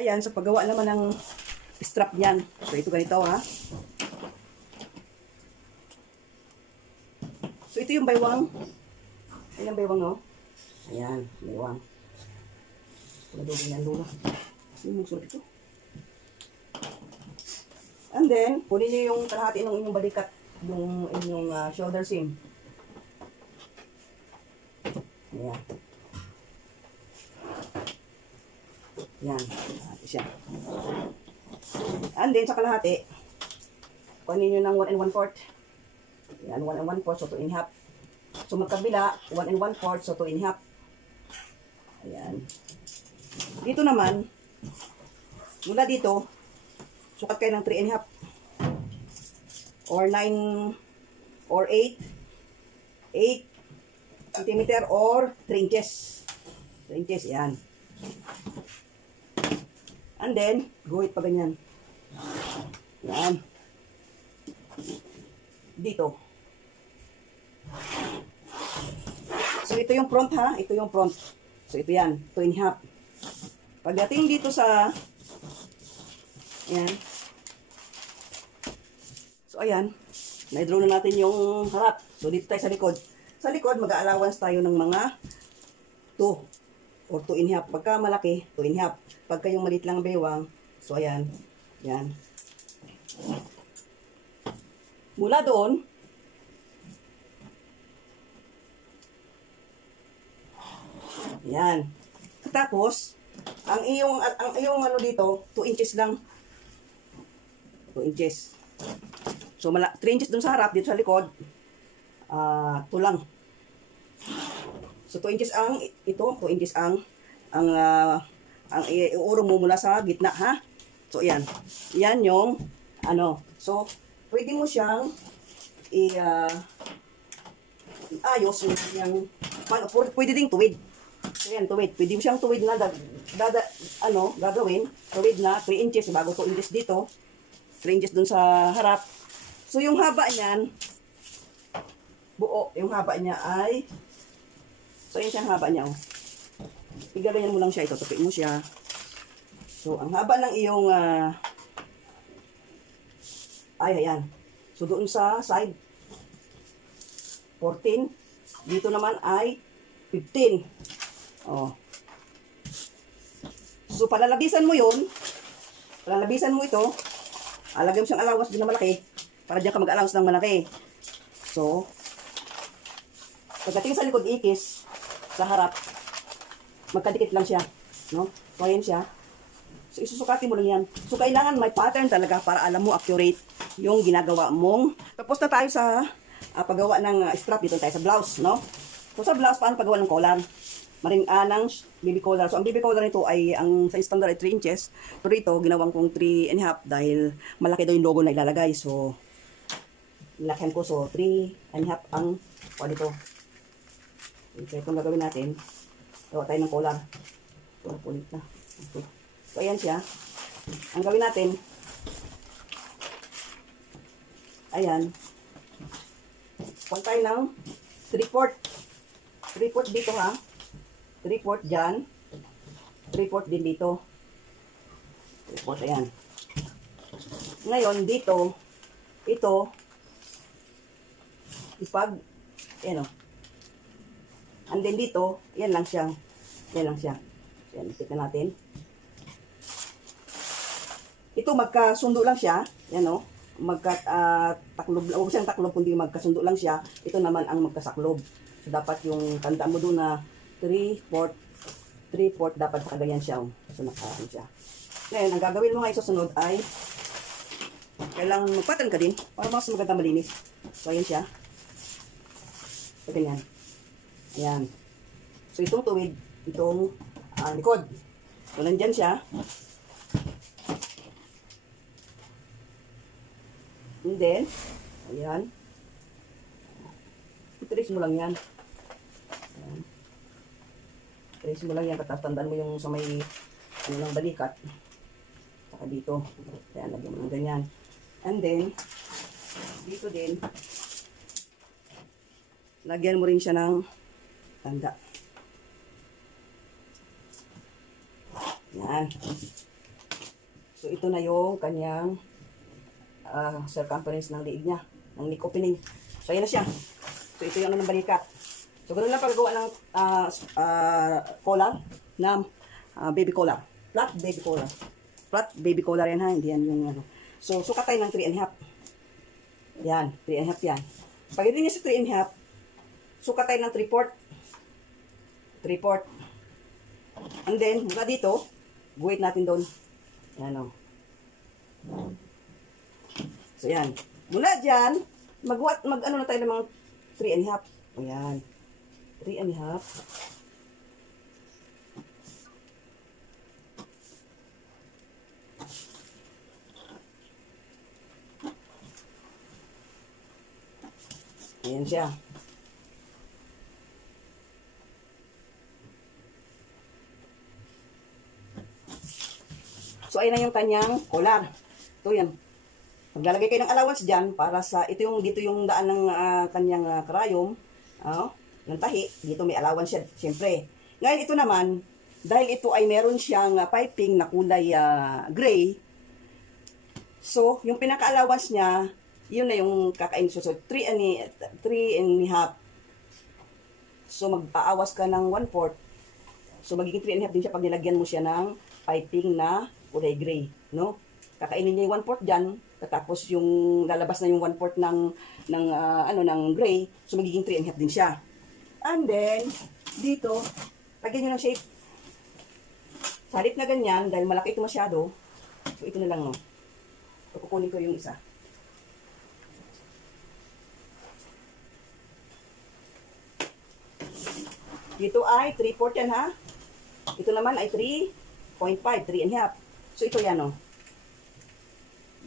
Ayan, sa paggawa naman ng strap niyan. So, ito ganito ha. So, ito yung baywang. Ayan ang baywang, no? Ayan, baywang. Nadugin yan, lula. Yung magsulat ito. And then, kunin nyo yung kalahati ng inyong balikat, yung inyong shoulder seam. Ayan. Yan. Kalahati siya. And then, sa kalahati, kunin nyo ng 1 1/4. Yan, 1 1/4, so 2 1/2. So, magkabila, 1 1/4, so 2 1/2. Ayan. Dito naman, mula dito, sukat kayo ng 3 1/2 or 9 or 8 cm or 3 inches. 3 inches, yan. And then, guhit pa ganyan. Yan. Dito. So, ito yung front ha. Ito yung front. So, ito yan. 2 1/2. Pagdating dito sa yan. So, ayan. Na-draw na natin yung harap. So, dito tayo sa likod. Sa likod, mag-allowance tayo ng mga 2 or 2 1/2. Pagka malaki, 2 1/2. Pagka yung maliit lang baywang, so, ayan. Yan. Mula doon, yan. Tapos, ang iyong ano dito, 2 inches lang. 2 inches. So, 3 inches dun sa harap, dito sa likod, 2 lang. So, 2 inches ang, ito, 2 inches ang iurong mo mula sa gitna, ha? So, yan. Yan yung, ano, so, pwede mo siyang ayos yung, pwede ding tuwid. So, yan, tuwid. Pwede mo siyang tuwid na, gagawin, tuwid na 3 inches, bago 2 inches dito, 3 inches dun sa harap. So, yung haba niyan, buo, yung haba niya ay, so, yun siyang haba niya, oh. Igaganyan mo lang siya, ito, tupiin mo siya. So, ang haba ng iyong, ayan. So, doon sa side, 14. Dito naman ay 15. Oh. So, palalabisan mo yun. Palalabisan mo ito. Alagyan mo siyang allowance din na malaki. Para diyan ka mag-allowance ng malaki. So, pagdating sa likod ikis, sa harap, magkadikit lang siya. No? So, ayan siya. So, isusukatin mo lang yan. So, kailangan may pattern talaga para alam mo accurate yung ginagawa mong. Tapos na tayo sa paggawa ng strap. Dito tayo sa blouse, no? So, sa blouse, paano paggawa ng collar? Ng baby collar. So, ang baby collar nito ay, ang sa standard ay 3 inches. Pero ito, ginawang kong 3 1/2 dahil malaki daw yung logo na ilalagay. So, lakihan ko. So, 3 1/2 ang dito. Okay, itong gagawin natin. Gawa tayo ng collar. Ito, pulit na. Okay. So, ayan siya. Ang gawin natin, ayan, kuha tayo ng 3/4. 3/4 dito ha. 3/4 dyan. 3/4 din dito. 3/4, ayan. Ngayon, dito, ito, ayan o. And then dito, yan lang siya. Yan lang siya. Yan, ipit na natin. Ito, magkasundo lang siya. Yan o. Taklob, huwag siyang taklob, kundi magkasundo lang siya. Ito naman ang magkasaklob. So, dapat yung tandaan mo doon na 3/4 dapat nakaganyan siya. So, nakakaan siya. Ngayon, ang gagawin mo ngayon sa sunod ay kailangan magpattern ka din para mas maganda malinis. So, ayan siya. So, ganyan. Ayan. So, itong tuwid, itong likod. So, nandyan siya. And then, ayan. I-trace mo lang yan. Ayan. Trace mo lang yan. Tandaan mo yung sa may ng balikat. Saka dito. Ayan, lagyan mo lang ganyan. And then, dito din, lagyan mo rin siya ng tanda. Yan. So, ito na yung kanyang circumference ng liig niya, ng neck opening. So, ayan na siya. So, ito yung ano ng balikat. So, ganun lang paggawa ng collar na baby collar. Flat baby collar. Flat baby collar yan ha, hindi yan yung ano. So, sukat tayo ng 3 1/2. Yan, 3 1/2 yan. Pag hindi niya sa 3 1/2, sukat tayo ng 3/4. 3/4. And then, mula dito, guhit natin doon. Yan o. So, yan. Mula dyan, mag-ano na tayo ng mga 3 1/2. Ayan. 3 1/2. Ayan siya. So, ayan na yung kanyang collar. Ito yan. Maglalagay kayo ng allowance dyan para sa, dito yung daan ng kanyang karayom. Ng tahi. Dito may allowance siya, siyempre. Ngayon, ito naman, dahil ito ay meron siyang piping na kulay gray, so, yung pinaka-allowance niya, yun na yung kakain. So, 3 1/2. So, mag-aawas ka ng 1/4. So, magiging 3 1/2 din siya pag nilagyan mo siya ng piping na kulay gray, no? Kakainin niya yung 1/4 dyan, tapos yung lalabas na yung 1/4 ng gray, so magiging 3 1/2 din siya. And then, dito, lagyan nyo ng shape. Sa halip na ganyan, dahil malaki ito masyado, so ito na lang, no? So, kukunin ko yung isa. Dito ay 3/4 yan, ha? Ito naman ay 3.5, 3 1/2. So, ito yan, no?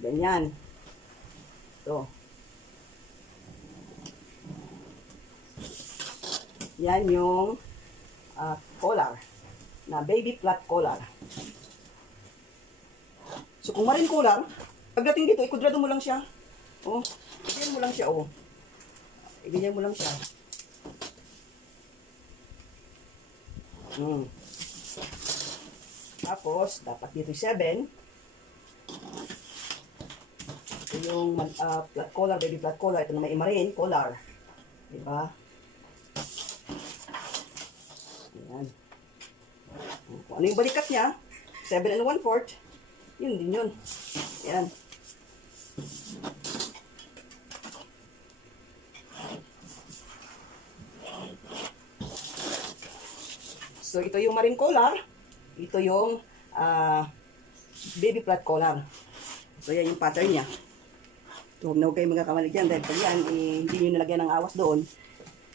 Ganyan. Ito. Yan yung collar. Na baby flat collar. So, kung marin collar, pagdating dito, ikudrado mo lang siya. Oh, ganyan mo lang siya, oh. Ganyan mo lang siya. Tapos, dapat dito 7. Ito yung flat collar, baby flat collar. Ito na may marine collar. Diba? Ayan. Kung ano yung balikat niya, 7 1/4, yun din yun. Ayan. So, ito yung marine collar. Ito yung baby flat collar. So, yan yung pattern niya. So, huwag na huwag kayo magkakamali dyan. Dahil pag yan, hindi nyo nalagyan ng awas doon.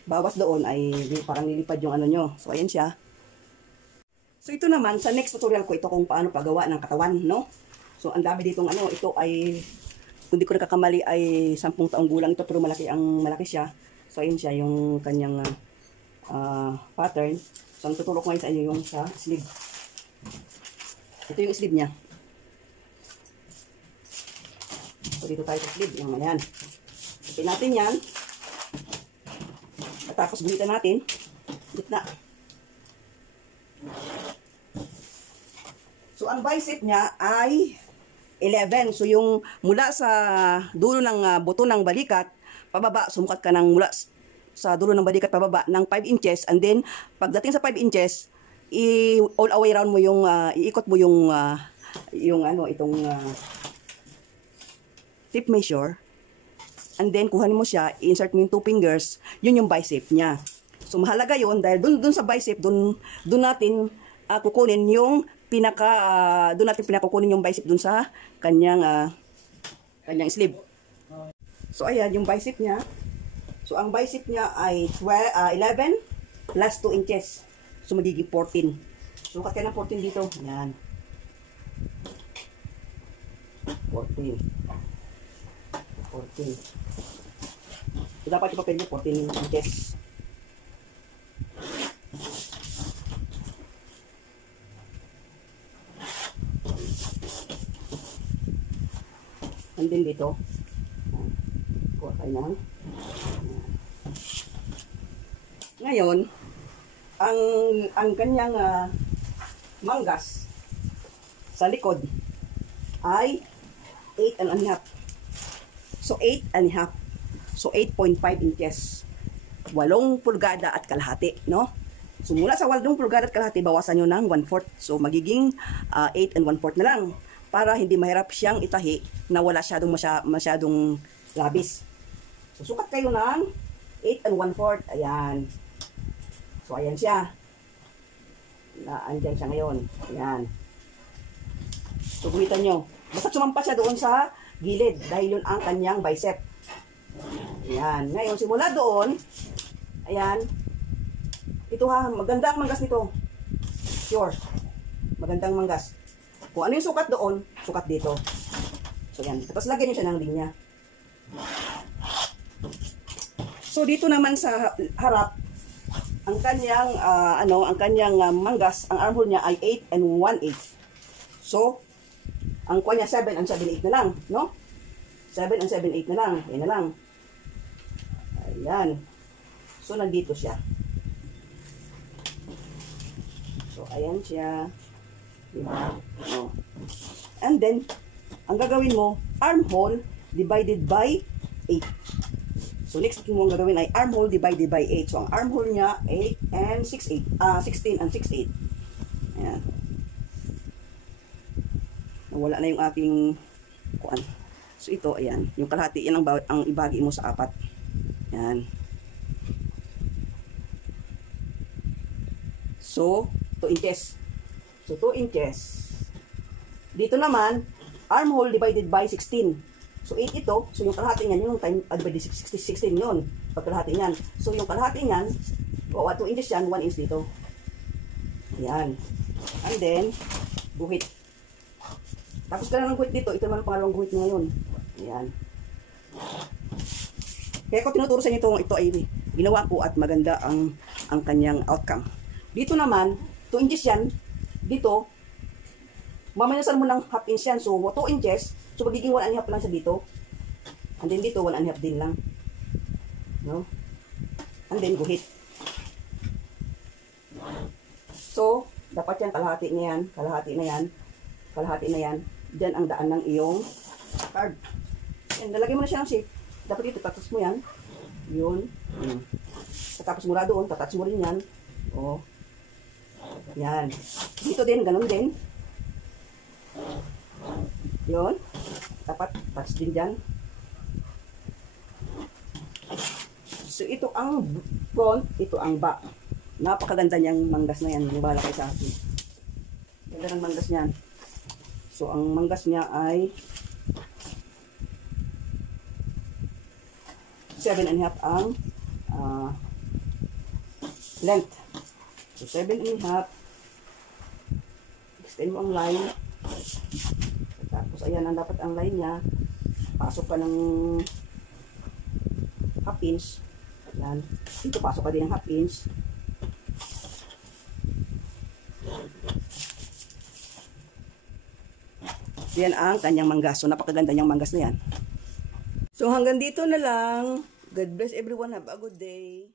Bawas doon ay parang nilipad yung ano nyo. So, ayan siya. So, ito naman, sa next tutorial ko, ito kung paano pagawa ng katawan, no? So, ang dami ditong ano, ito ay, kung di ko nakakamali, ay 10 taong gulang ito, pero malaki siya. So, ayan siya, yung kanyang pattern. So, ang tutulok ko ngayon sa inyo yung sa sleeve. Ito yung sleeve niya. So, dito tayo sa sleeve. Yung ayan. Ipin natin yan. At tapos gulitan natin. Gitna. So, ang bicep niya ay 11. So, yung mula sa dulo ng buto ng balikat, pababa, sumukat ka ng mula sa dulo ng balikat pababa ng 5 inches. And then, pagdating sa 5 inches, all away round mo yung, iikot mo yung ano, itong tip measure. And then, kuhanin mo siya, insert mo yung 2 fingers, yun yung bicep niya. So, mahalaga yun dahil dun sa bicep, dun natin kukunin yung doon natin pinakukunin yung bicep dun sa kanyang sleeve. So, ayan, yung bicep niya. So, ang bicep niya ay 11 plus 2 inches. So, magiging 14. Sukat ka ng 14 dito. Ayan. 14. So, dapat ipapil niya 14 inches. And then dito, kuha tayo na. Ngayon, ang kanyang manggas sa likod, ay 8 and a half. So, 8 and a half. So, 8.5 inches. 8 pulgada at kalahati, no? So, mula sa 8 pulgada at kalahati, bawasan nyo ng 1/4. So, magiging 8 and 1/4 na lang. Para hindi mahirap siyang itahi na wala masyadong labis. So, sukat kayo ng 8 and 1/4. Ayan. So, ayan siya. Andyan siya ngayon. Ayan. So, guhitan nyo. Basta sumampa siya doon sa gilid dahil yun ang kanyang bicep. Ayan. Ngayon, simula doon, ayan. Ito ha, maganda ang manggas nito. Yours. Magandang manggas. Kung ano yung sukat doon, sukat dito. So, yan. Tapos, lagyan nyo siya ng linya. So, dito naman sa harap, ang kanyang, ang kanyang manggas, ang armhole niya ay 8 and 1/8. So, ang kuha niya 7 and 7/8 na lang, no? 7 and 7/8 na lang. Yan na lang. Ayan. So, nandito siya. So, ayan siya. Diba? Oh. And then, ang gagawin mo, armhole divided by 8. So, next mo ang gagawin ay armhole divided by 8. So, ang armhole niya, 8 and 6/8. 16 and 6/8. Ayan. Nawala na yung aking kuan. So, ito, ayan. Yung kalahati, yan ang ibagi mo sa 4. Ayan. So, 2 inches. So, 2 inches. Dito naman, armhole divided by 16. So, 8 ito. So, yung kalahati niyan, yung time, divided 16 yun. Pagkalahati niyan. So, yung kalahati niyan, 2 inches yan, 1 inch dito. Ayan. And then, guhit. Tapos ka na ng guhit dito. Ito naman ang pangalawang guhit niya ngayon. Ayan. Kaya ko tinuturo sa inyo ito ay ginawa ko at maganda ang kanyang outcome. Dito naman, 2 inches yan. Dito, mamayasan mo ng half inch yan. So, 2 inches. So, magiging 1 and a half lang siya dito. And then dito, 1 and a half din lang. No? And then, guhit. So, dapat yan, kalahati na yan. Kalahati na yan. Kalahati na yan. Diyan ang daan ng iyong card. Yan, lalagay mo na siya ng shape. Dapat dito, tatas mo yan. Yun. Tapos mula doon, tatas mo rin yan. O. Yan. Dito din, ganun din. Yun. Dapat touch din dyan. So, ito ang front, ito ang back. Napakaganda niyang manggas na yan. Yung bala kayo sa akin. Ganda ng manggas niyan. So, ang manggas niya ay 7 and a half ang length. So, 7 and a half. Extend mo ang line. Tapos, ayan, ang dapat ang line niya. Pasok ka ng half inch. Ayan. Dito, pasok ka din ng half inch. Yan ang kanyang manggas. So, napakaganda niyang manggas na yan. So, hanggang dito na lang. God bless everyone. Have a good day.